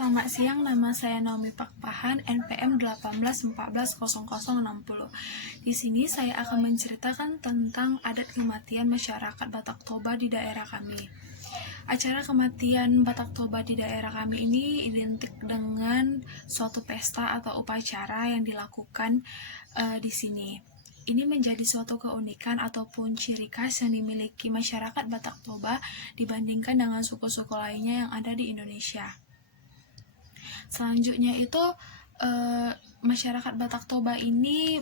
Selamat siang, nama saya Naomi Pakpahan, NPM 18144060. Di sini saya akan menceritakan tentang adat kematian masyarakat Batak Toba di daerah kami. Acara kematian Batak Toba di daerah kami ini identik dengan suatu pesta atau upacara yang dilakukan di sini. Ini menjadi suatu keunikan ataupun ciri khas yang dimiliki masyarakat Batak Toba dibandingkan dengan suku-suku lainnya yang ada di Indonesia. Selanjutnya itu masyarakat Batak Toba ini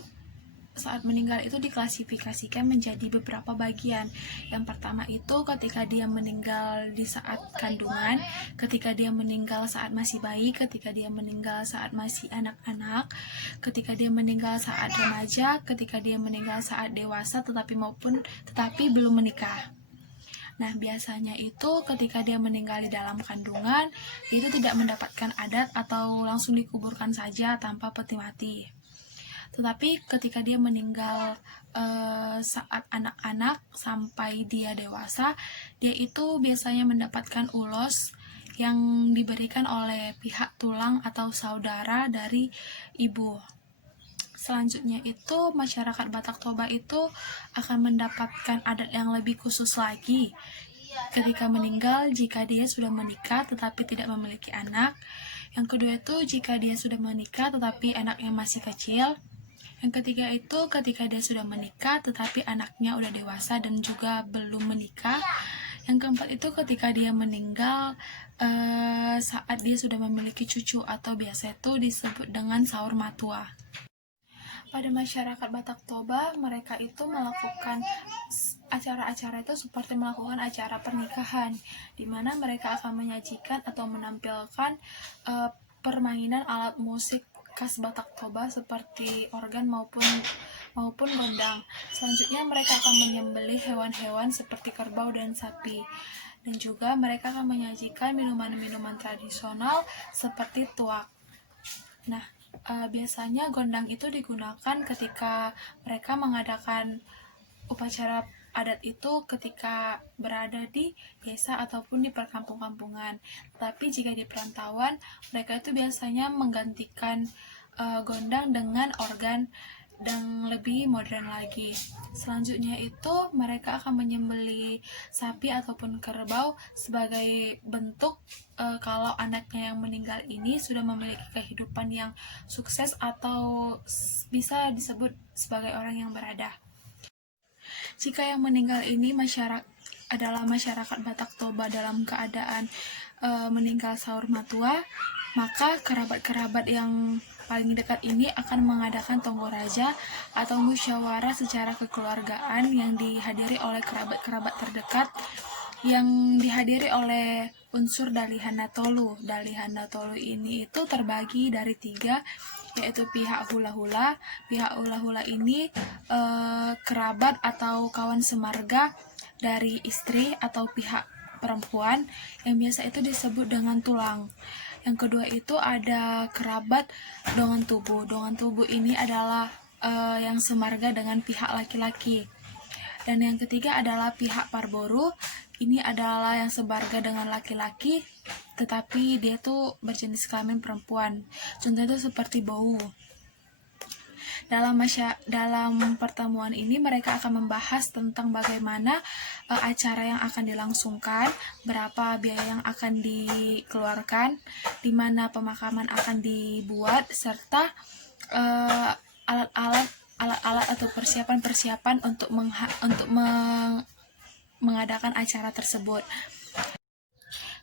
saat meninggal itu diklasifikasikan menjadi beberapa bagian. Yang pertama itu ketika dia meninggal di saat kandungan, ketika dia meninggal saat masih bayi, ketika dia meninggal saat masih anak-anak, ketika dia meninggal saat remaja, ketika dia meninggal saat dewasa tetapi belum menikah. Nah, biasanya itu ketika dia meninggal di dalam kandungan, dia itu tidak mendapatkan adat atau langsung dikuburkan saja tanpa peti mati. Tetapi ketika dia meninggal saat anak-anak sampai dia dewasa, dia itu biasanya mendapatkan ulos yang diberikan oleh pihak tulang atau saudara dari ibu. Selanjutnya itu masyarakat Batak Toba itu akan mendapatkan adat yang lebih khusus lagi ketika meninggal jika dia sudah menikah tetapi tidak memiliki anak. Yang kedua itu jika dia sudah menikah tetapi anaknya masih kecil. Yang ketiga itu ketika dia sudah menikah tetapi anaknya udah dewasa dan juga belum menikah. Yang keempat itu ketika dia meninggal saat dia sudah memiliki cucu atau biasa itu disebut dengan saur matua. Pada masyarakat Batak Toba, mereka itu melakukan acara-acara itu seperti melakukan acara pernikahan, di mana mereka akan menyajikan atau menampilkan permainan alat musik khas Batak Toba seperti organ maupun gondang. Selanjutnya mereka akan menyembelih hewan-hewan seperti kerbau dan sapi. Dan juga mereka akan menyajikan minuman-minuman tradisional seperti tuak. Nah, biasanya gondang itu digunakan ketika mereka mengadakan upacara adat itu ketika berada di desa ataupun di perkampung-kampungan. Tapi jika di perantauan, mereka itu biasanya menggantikan gondang dengan organ dan lebih modern lagi. Selanjutnya itu mereka akan menyembelih sapi ataupun kerbau sebagai bentuk kalau anaknya yang meninggal ini sudah memiliki kehidupan yang sukses atau bisa disebut sebagai orang yang berada. Jika yang meninggal ini adalah masyarakat Batak Toba dalam keadaan meninggal saur matua, maka kerabat-kerabat yang paling dekat ini akan mengadakan tonggo raja atau musyawarah secara kekeluargaan yang dihadiri oleh kerabat-kerabat terdekat yang dihadiri oleh unsur Dalihana Tolu. Dalihana Tolu ini itu terbagi dari 3, yaitu pihak hula-hula. Pihak hula-hula ini kerabat atau kawan semarga dari istri atau pihak perempuan yang biasa itu disebut dengan tulang. Yang kedua itu ada kerabat dongan tubuh. Dongan tubuh ini adalah yang semarga dengan pihak laki-laki. Dan yang ketiga adalah pihak parboru. Ini adalah yang semarga dengan laki-laki, tetapi dia tuh berjenis kelamin perempuan. Contohnya itu seperti bau. Dalam pertemuan ini mereka akan membahas tentang bagaimana acara yang akan dilangsungkan, berapa biaya yang akan dikeluarkan, di mana pemakaman akan dibuat, serta alat-alat atau persiapan untuk mengadakan acara tersebut.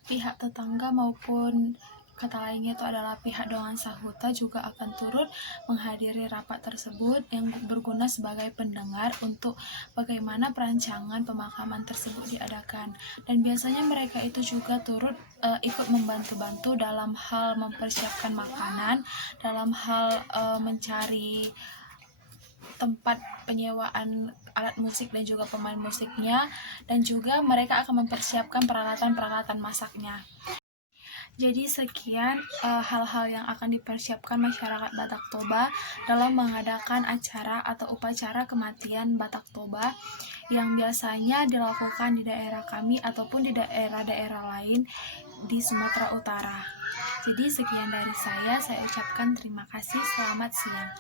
Pihak tetangga maupun kata lainnya itu adalah pihak dongan sahuta juga akan turut menghadiri rapat tersebut yang berguna sebagai pendengar untuk bagaimana perancangan pemakaman tersebut diadakan. Dan biasanya mereka itu juga turut ikut membantu-bantu dalam hal mempersiapkan makanan, dalam hal mencari tempat penyewaan alat musik dan juga pemain musiknya, dan juga mereka akan mempersiapkan peralatan-peralatan masaknya. Jadi sekian hal-hal yang akan dipersiapkan masyarakat Batak Toba dalam mengadakan acara atau upacara kematian Batak Toba yang biasanya dilakukan di daerah kami ataupun di daerah-daerah lain di Sumatera Utara. Jadi sekian dari saya ucapkan terima kasih, selamat siang.